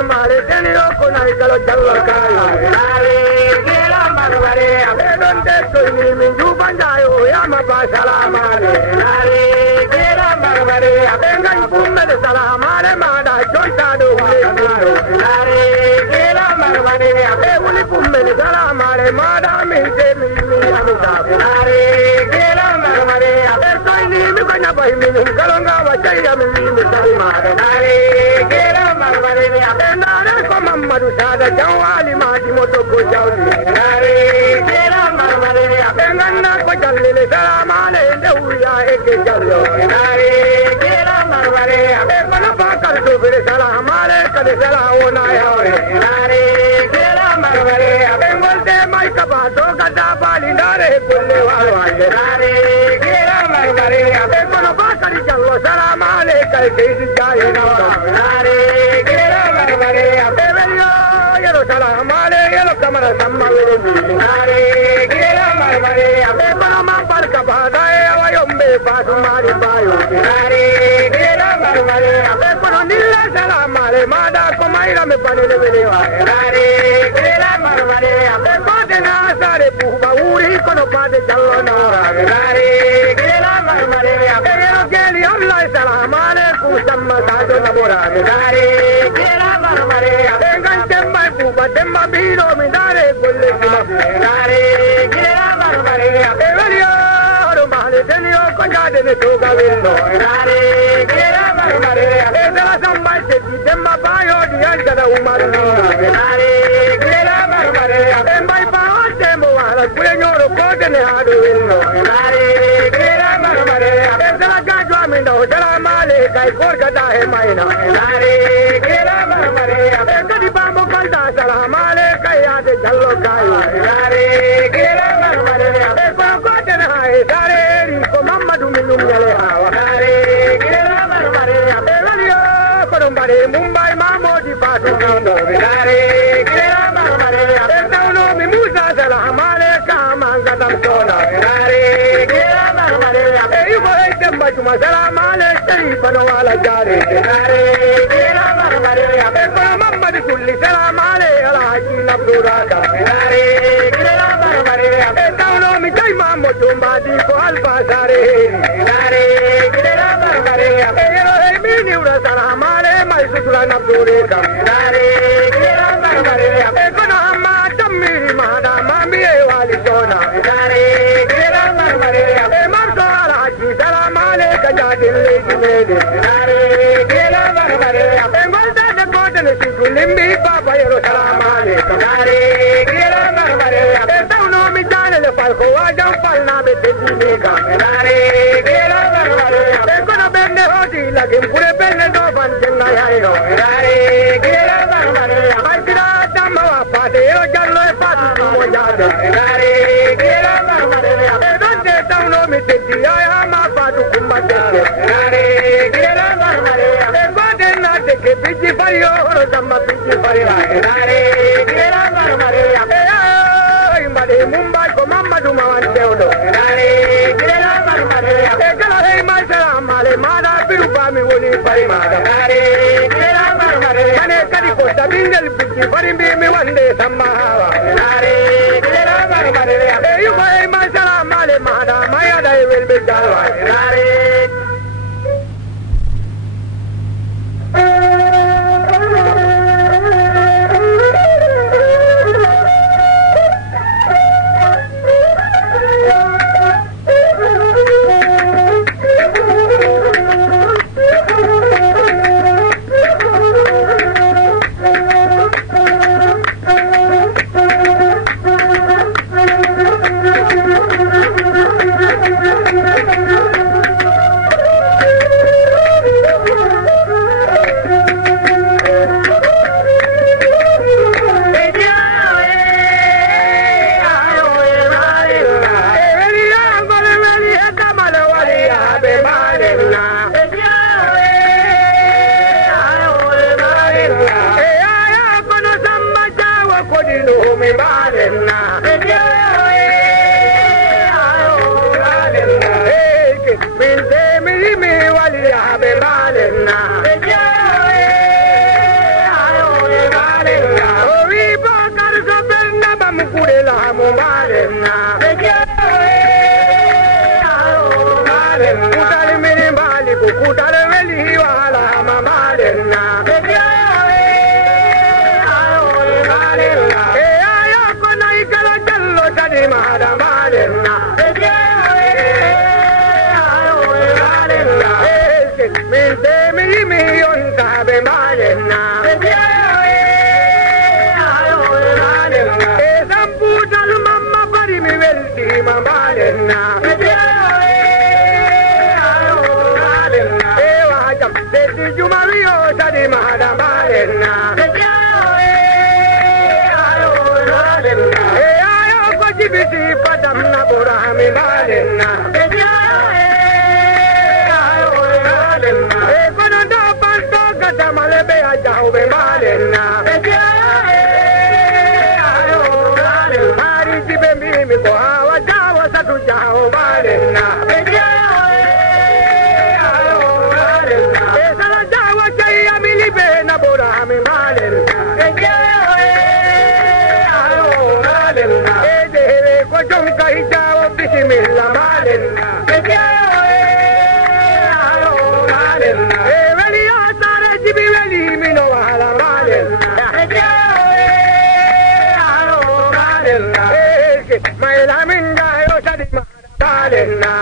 mare tenio con ai calo jallo kayo nare gela marware abe don te soini min ju banjayo ya ma ba salamare nare gela marware abe ngai pumme salamare ma da joita do nare gela marware abe uli pumme salamare ma da min te mi amita nare gela marware abe soini mi ko na bai min kalonga wa chaya min salamare nare gela marware abe nare ko mamadu sada jawali ma di moto ko jawli nare gela marware abe nganna ko jallile salamale dewya eke jallo nare gela marware abe kono bakal do bere salamale kade salawona yawe nare gela marware abe ngolte mai ka ba do gada bali nare kulle walwa nare gela marware abe kono bakal jallo salamale kay kidi jaye nare gela marware abe velyo yero salamale yero kamara sammale nare gela marware abe kono mampar ka ba dae wayombe basu mari bayo nare gela marware abe kono nilla salamale mada ko mayra me panele velewa nare gela marware abe kote na sare buba uri kono pade jallo nora nare gela marware abe yero geli allah salamale ku samma sado nabora nare gela marware abe gante mai buba demma biro mi nare golle kuma nare gela marware abe velyo ro male denio ko jade ne to gavello nare gela marware abe dala samba se demma bayo di anda umar nare gela marware abe mai bawo demmo wala kulenyoro kote ne hadu vello nare gela marware abe dala gajo amindo dala male kai korkata he maina nare gela marware abe kadi bambo kalda salamale kai ade jallo kayo nare gela marware abe kote ne hai sare ko mamadu minum yale hawa nare gela marware abe velyo korumbare mumbai mamodi patu nando nare gela marware abe tawno mi musa salamale kamanga dam sona nare gela marware abe yugo demba juma salamale tari bano wala jare nare gela marware abe ko mamadu kulli salamale ala haji nabduraka nare gela marware abe tawno mi tay mamodi mbadi ko alfa sare nare gela marware abe yero mi ni ura salamale mai sutura nabdureka nare gela marware abe ko na amma tamiri mahada mami wali sona nare gela marware abe marso ala haji salamale kajadille jumede nare gela marware abe ngolda de kodene sikulimbi baba yero salamale nare gela marware abe tawno mi jale le falko wajam falna be tedineka nare gela marware abe kono bende hodi lagim pure bende do fan jenga yayo nare gela marware abe kira damma wa pade yo jallo e patu mo jade nare gela marware abe donde tawno mi tediya ma patu kumba tede nare gela marware abe gode na de ke biji bariyo ro damma biji bariya nare gela marware abe made mumbai ko mamadu mawan tewdo nare gela marware abe gela hey mai salamale mada biu bami woni bari mada nare gela marware mane kadi ko tabingel biji bari mi wande samawa nare gela marware abe yugo hey mai salamale mada maya dai wel be dalwa nare kutale mini bali ku kutale weli wala mamalena ayo kona ikala jallo tadi mahada malena min te mi yon tabe malena samputal mamma bari mi weldi mamalena Jumario tadi mahada malena ayo ko jibiti padam na borami malena kono do panto kata malebe ajaube malena hari jibe mimi ko hawa jawa satu jawa malena Borami malena dehre ko jom kai jawo bismillah malena weli asare jibi weli mino wala malena maila minda yo sadi malena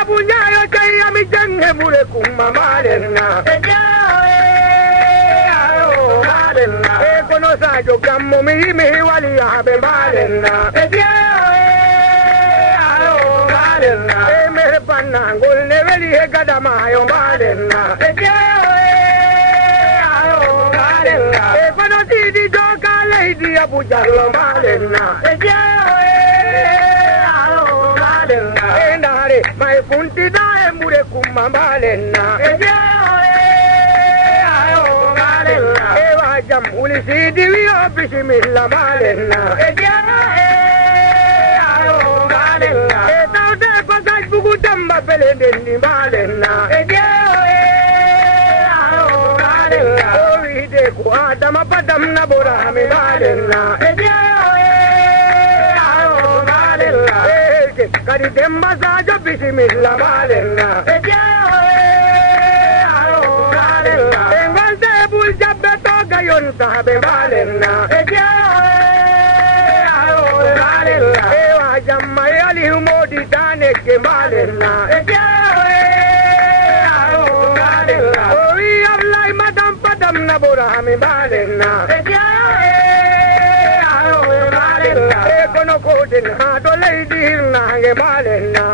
abunya yo kaya mi jenge mure kuma malena kono sajo gammo mi wali habe malena mere panna golle weli he gadama yo malena kono tidi joka lady abuja lo malena mai punti dae mure kuma malena ewa jam ulisi diwiyo bismillah malena tawde ko gaj bugu tamba pele dendi malena o wide ko adama padam na borami malena kadi demba sajo bismillah malena engal de bul jabbe to gayon sabe malena ewa jamma ali modi dane ke malena o wi ablai madam padam na borami malena kono kodin ha do lady nange malena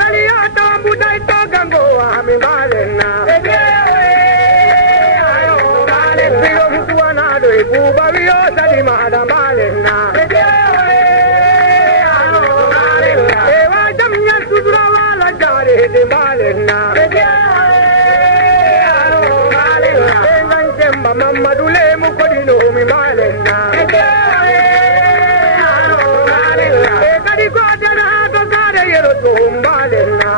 wali ato budai to gango ami malena biyo tuana do buba biyo sadi mahada malena ewa jamnya sudra wala jare de malena Mamadu le mukodino mi malena kadi ko dana to kare yero to malena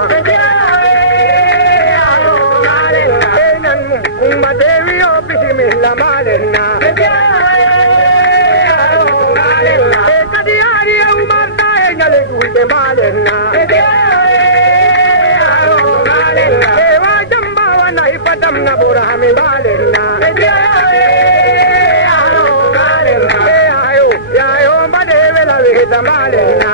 nan umma dewi o bismillah malena kadi ari umar dae ngale dude malena wa jamba wa nai padam na borami malena malena malena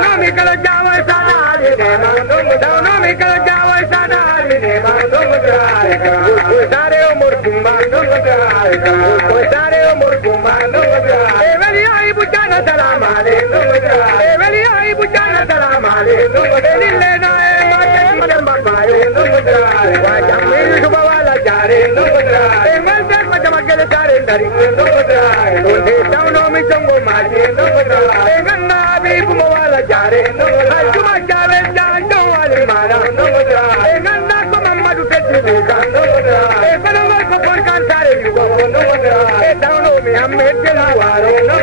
no jare no le na e ma te ni ma ba yo no wa jam mi suba wala jare no e mal te ma jama gele jare dari no unde tawno mi jongo ma je no e ganna bi bu wala jare no ai kuma jare jan do wali mara no e ganna ko mamadu te ni ka no e bana wa ko por kan sare ni ko no e tawno mi amme te la waro no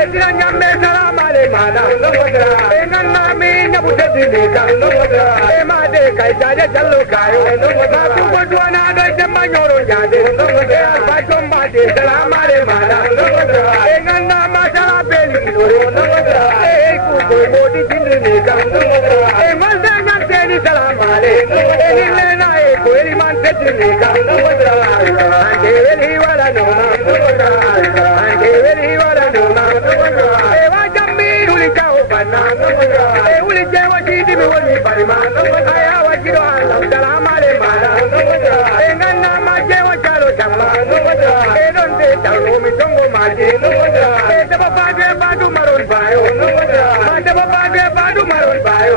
e diranya me salama le mara no e ganna mi nyabu te ni ka no e ma de kai jaje jallo kayo no ba ku ko duana do jamba nyoro jade no e ba jomba de salama le mara no e ganna ma sala beli no e ku ko modi jinde ni ka no e ma de nyam te ni salama le e ni le na e ko ri man te ni ka no ande veli wala no ande veli wala no e wa jammi uli ka o bana e uli je wa ji di mi woni parima aya wa ji do Allah salama le mara e ganna ma je wa chalo chamba e don de talo mi jongo ma je e de ba du maron bayo ma de ba du maron bayo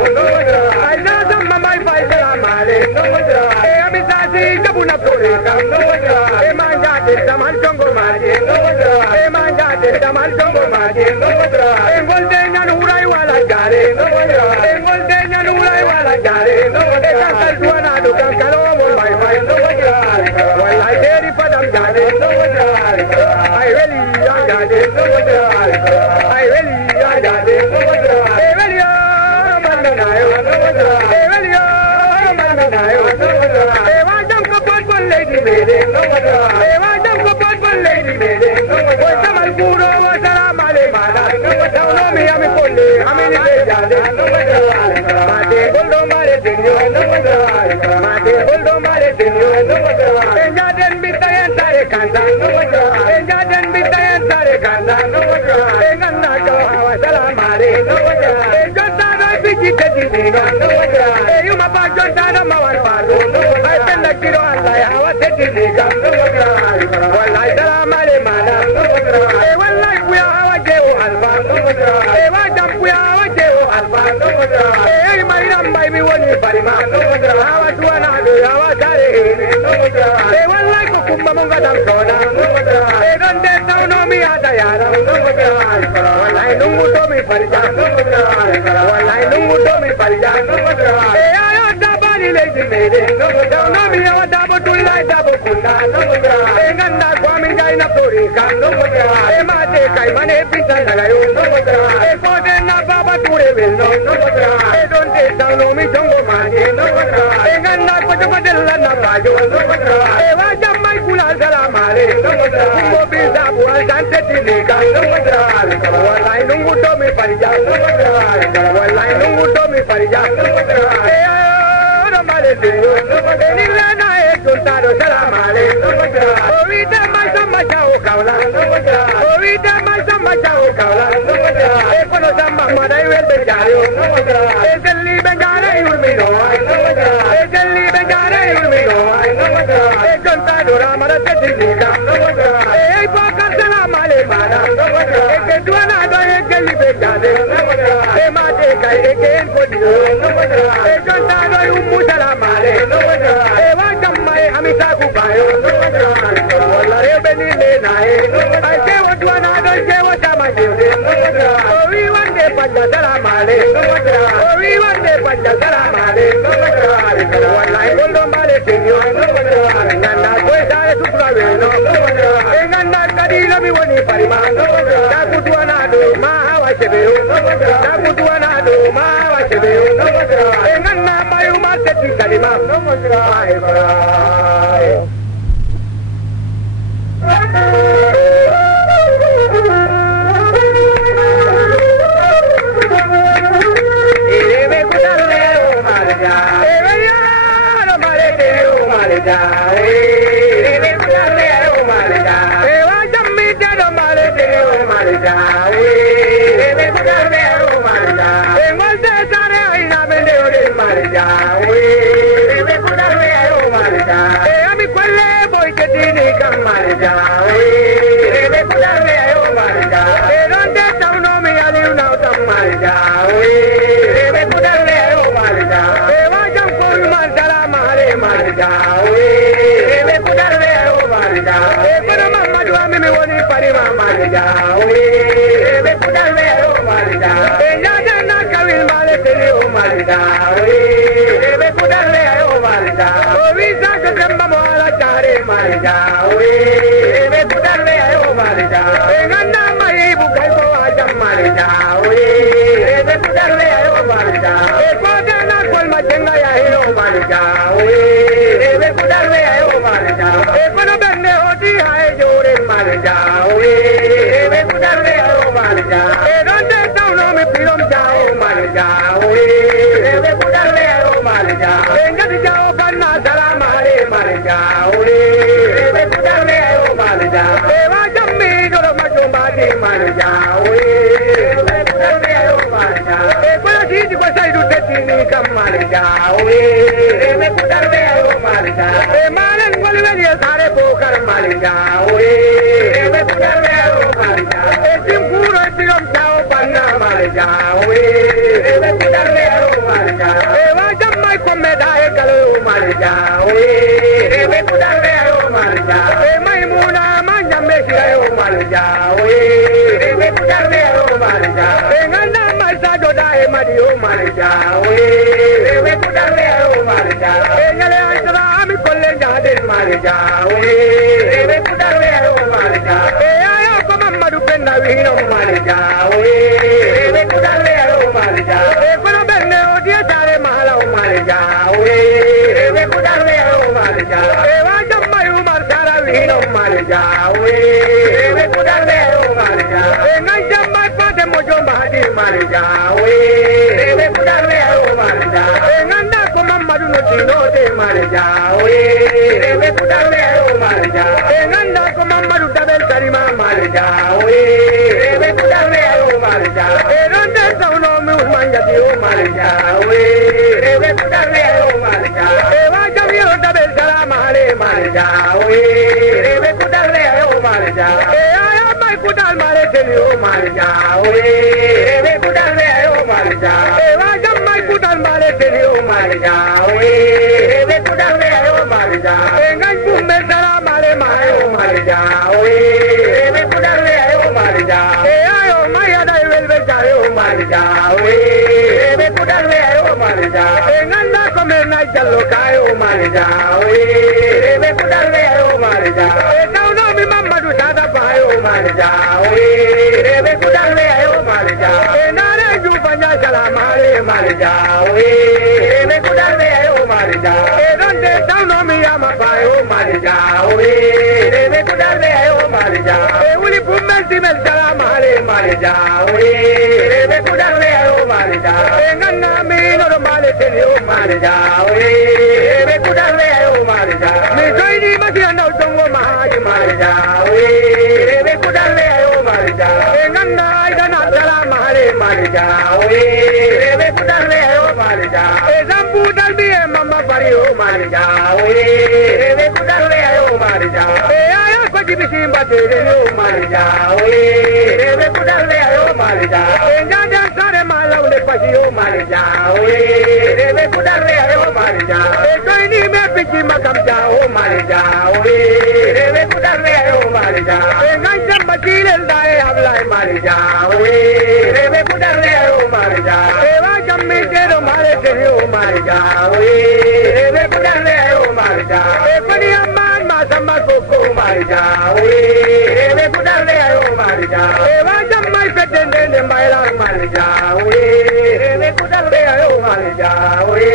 ai na dam ma mai bai salama le e ami sa si jabu na pore ka e ma ja de tamal jongo ma je e ma ja de tamal jongo ma je e gol de na urai wala jare e gol de na urai wala jare e ka kal duana do kan kalo mo mai mai wallahi deri padam jare ai veli ya jare ai veli ya jare e veli yo manna nayo e veli yo manna nayo e wa jam ko bol le di mere e wa jam ko bol le di mere o tamal puro wa salam ale mala tawno mi ami kolle ami ni be jade mate goldo mare dinyo mate goldo mare dinyo e jaden bitayen tare kanda e jaden bitayen tare kanda e ganna ko wa salam ale e jota do biji kadi ni e yuma ba jota do mawar ba ai tanda kiro Allah ya wa tedi ni ka wallahi salam ale mala e wallahi ku ya wa je o alfa e wa jam ku ya wa je o alfa e mai ram mai mi woni parima wa tuana do ya wa tare e wallahi ko kumba mo gadam sona e don de tawno mi ada yara wallahi lungu do mi parja wallahi lungu do mi parja e ayo dabani le di mere tawno mi ya da bo tulai da bo kunna e ganda ko mi dai na pori ka e ma de kai mane pita lagayo e ko de na baba ture velno e don de tawno mi jongo ma e ganda ko jogo de la na bajo e wa jammai kula salama le mo bi da bu al dante di ka wallahi lungu do mi parja wallahi lungu do mi parja e ro male de ni la na e juntado salama le o wi de mai sama chao kaula o wi de mai sama chao kaula e kono sama madai wel be jario e selli be jare ul mi no e selli be jare ul mi no e juntado ramara te di ka e pa ka salama le mana e ke duana do e gelli be jare e ma de kai e ke ko dio e juntado ummu salama le e wa jammai amita ku bayo wallahi beni le nae ai ke wo duana do ke wo tama je o wi wande panja salama le o wi wande panja salama le wallahi gondo male tinyo nana ko sare supra we no e nana kadila mi woni parima da ku duana do ma hawa chebe da ku duana do ma hawa chebe e nana bayu ma te kalima bye bye Marja, we we kudale o malija kono mamadu amimi woni pari malija we kudale o malija nyada na kawil male tele o malija we kudale o malija o visa ko jamba mo ala tare malija we kudale o malija nganda mai bukai ko ajam malija we kudale o malija ko dana kol majenga ya hilo malija we kudale o malija kono benne oti hay jore malija we kudale o malija donde tawno mi pilom jao malija we kudale o malija ngati jao banna salama re malija we kudale o malija wa jammi doro majumba di malija we kudale o malija kono siji ko saidu tetini kam malija we kudale o malija malen golweli sare ko kar malija we kudale o malija timpuro tilom jao banna malija we kudale o malija wa jamma ko medaye galo malija we kudale o malija maimuna manjamme shirayo malija we kudale o malija nganda malsa dodae madio malija we kudale o malija ngale asra ami kolle jade malija we kudale o malija ayo ko mamadu penna wino malija we kudale o malija kono benne odia dare mahala o malija we kudale o malija wa jamma umar dara wino malija we kudale o malija nganja mai pade mojo mahadi malija we kudale o malija nganda ko mamadu no dino de malija we kudale o malija nganda ko mamadu dabel karima malija we kudale o malija donde sauno mi manja di o malija we kudale o malija wa jabi o dabel salama ale malija we kudale o malija aya mai kudal male teni o malija we kudale o malija wa jam mai kudal male teni o malija we kudale o malija ngai bumbe salama ale mai o malija we kudale o malija ayo mai ada welbe jare o malija we kudale o malija nganda ko me na jallo kai o malija we kudale o malija tawno mi mamadu sada bai o malija we kudale o malija nare ju banya salama ale malija we kudale o malija donde tawno mi ama bai o malija we kudale o malija uli pummel timel salama ale malija we kudale o malija ngana mi no male teni o malija we kudale o malija mi soini masiya no tongo mahaji malija we kudale o malija ngana idana salama ale malija we kudale o malija zambu dalbi e mama bari o malija we kudale o malija ayo ko jibisimba tere o malija we kudale o malija ngada sare mala unde pasi o malija we kudale o malija soini me piki makam ja o malija we kudale o malija nganja makile dae ablai malija we kudale o malija wa jamme tero male tere o malija we kudale o malija koni amman ma sama ko malija we kudale o malija wa jamme fetende de maila malija we kudale o malija we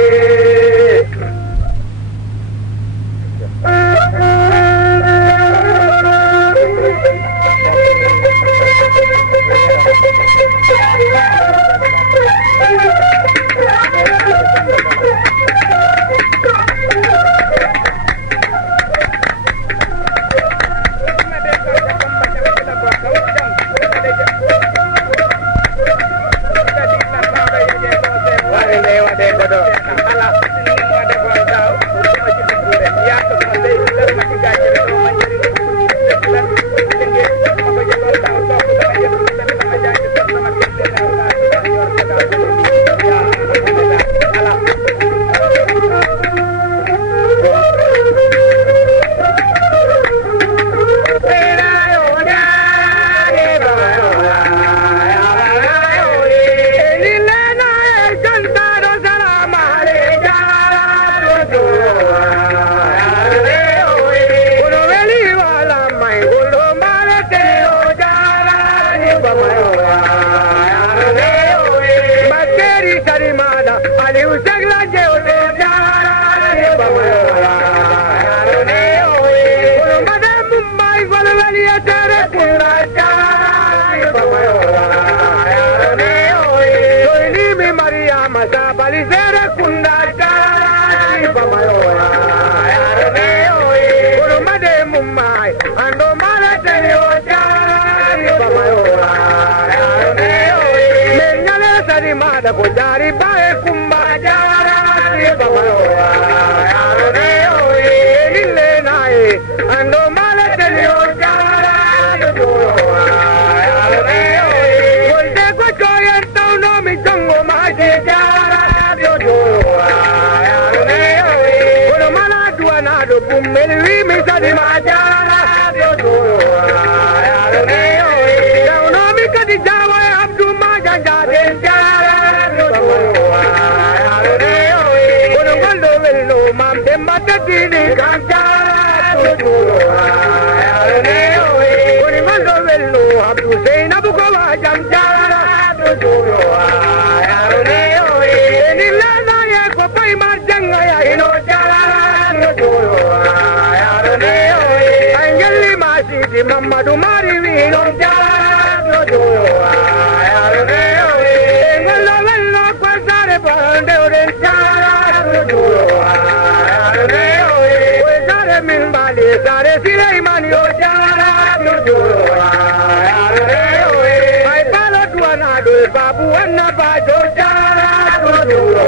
masa balisere kunda jari pamayoa yarone oye kurumade mummai ando mala teyo jari pamayoa yarone oye menyale sari mada ko jari bae kumba jari pamayoa yarone oye lille nae ando mala teyo jari pamayoa yarone oye golde ko choyen tawno mi jongo ma Melwi mi sadi majara dodo yarone oye dono mi kadi jawa abdu majanga den jara dodo yarone oye kono goldo wello mam demba tadini kanjara dodo yarone oye kono goldo wello abdu seinabu ko wajam jara dodo yarone oye ni lana ye ko pai marjanga ya ino jara dodo Di Mamadu Mari Vino Jaro Joa Yarone Oye Ngalo Vello Kwasare Bande Ore Jaro Joa Yarone Oye Kwasare Minbali Sare Sileimani O Jaro Joa Yarone Oye Mai Palo Tuanado Babu Anna Bajo Jaro Joa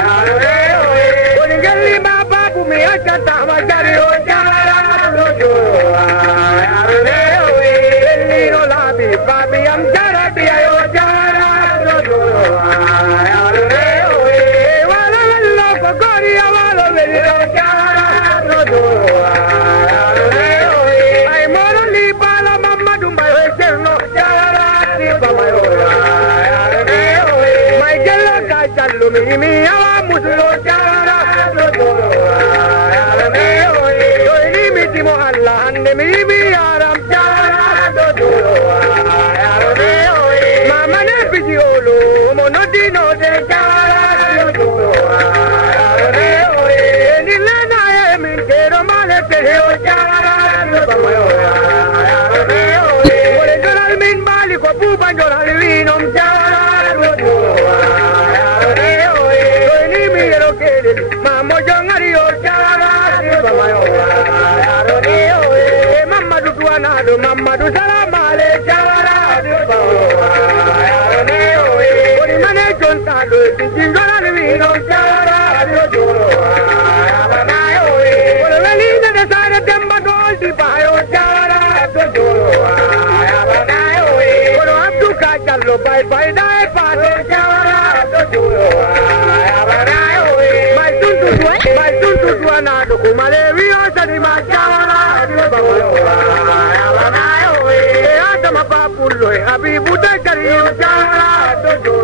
Yarone Oye Koningeli Ma Babu Mi Achata Majari O Jaro Joa Babi am jara biya yo jara dodo yarone oye wala wello ko gori wala wello jara dodo yarone oye ay moro li bala mamadu mbayo jerno jara di bamayo yarone oye may jella ka jallu mi awa musulo jara dodo yarone oye doyni mi timo Allah hande mi yaram jara dodo Monodino de Jara Dodo Yarone Oye ni lana e min kero male te o Jara Dodo Yarone Oye Ole joral min bali ko buba joral vino Jara Dodo Yarone Oye ni mi ero kele mamo jongari o Jara Dodo Yarone Oye mamma du tuanado mamma du salamale Jara Dodo Yarone Jontado, Jingara Vino, Jara, Dodo, Yarone Oye, Olelina de Sara Demba Goldi Bayo, Jara, Dodo, Yarone Oye, Olo Abdu Kajalo, Bye, Dai Pado, Jara, Dodo, Yarone Oye, my Tuntu Tuanado, Kumale, Rio, Sanima, Jara, Dodo, Yarone Oye, Adama Papulo, Habibu, Karim, Jara, Dodo.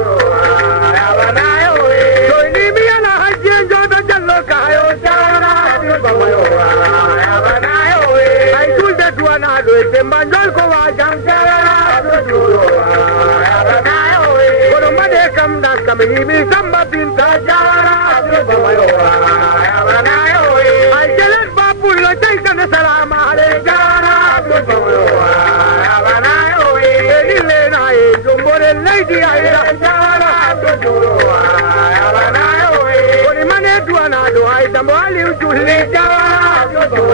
Banjol ko wajam jara dodo yarone oye kono made kam da kam hibi samba binta jara dodo yarone oye ay jelet babul lo tay kan salam ale jara dodo yarone oye dile na e jombore lady ay jara dodo yarone oye koni mane duana do ay dambo ali julli jara dodo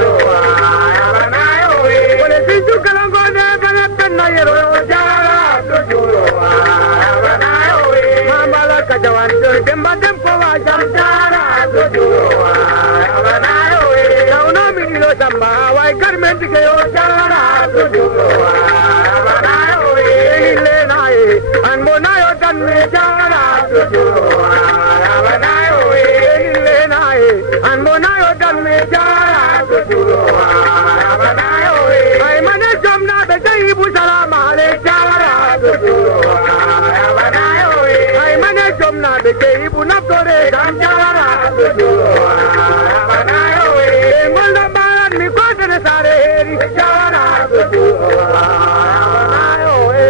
yarone oye koni bintu kalango ne bana penna yero jara dodo yarone oye mamala kajawan demba dempo wa jara dodo yarone oye nauno minilo samba wai garment ke yo jara dodo yarone oye ile nai an monayo dan me jara dodo yarone oye ile nai an monayo dan me jara dodo yarone oye ay mane jomna be ibu salam ale jara dodo yarone oye ay mane jomna be ibu naptore dan jara dodo yarone oye ngolda baran mi ko tere sare heri jara dodo yarone oye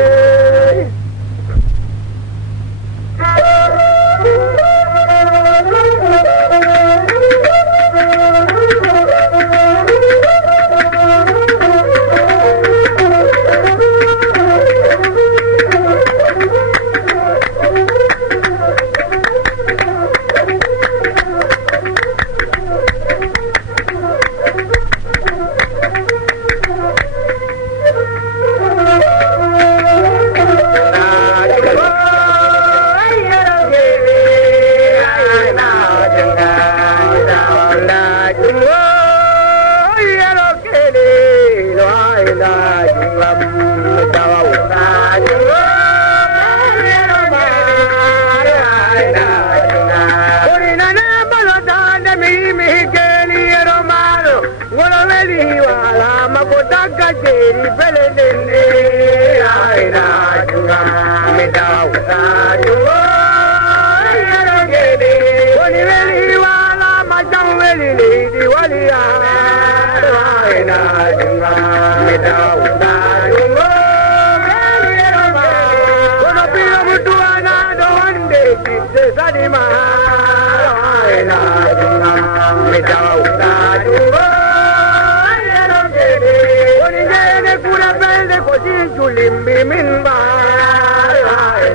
keri belende aina junga medau junga yero gede oni veli wala majam veli di walia aina junga medau junga yero gede kono pira mutuana do wande kisse sadima aina junga medau junga Julimbi min ba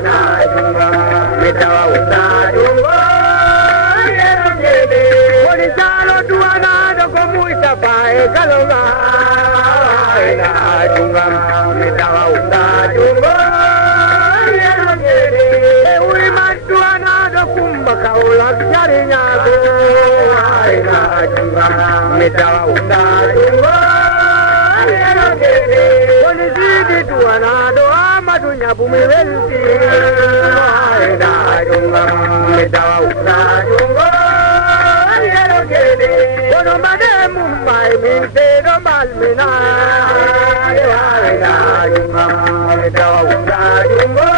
na junga metawa uta junga yero gede kodi salo duana do ko muita pae galonga na junga metawa uta junga yero gede ui matuana do kumba kaula jarinya go na junga metawa uta junga yero gede Tuanado amadunya bumewelti aina junga medawa uta junga yero gede kono made mumbai minte do malmina aina junga medawa uta junga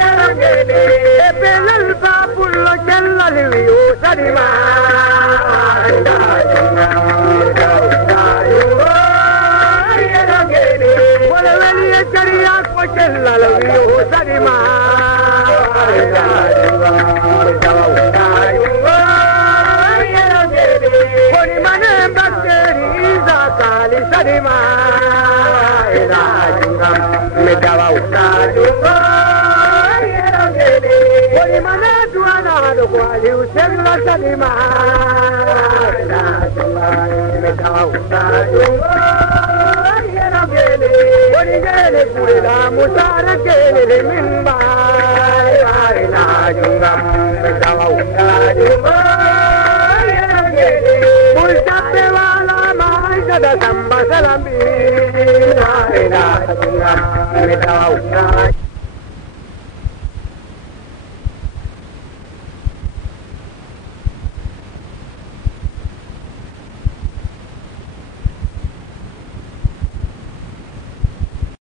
yero gede epelal papullo jellali yu sadima aina junga medawa uta junga Jariya ko chella lawi ho sadima koni mane bakteri zakali sadima ina junga medawa junga koni mane duana do kwali usella sadima ina junga medawa junga Koni gele kure la musara gele minba aina junga medawa uta junga multape wala mai kada samba salambi aina junga medawa uta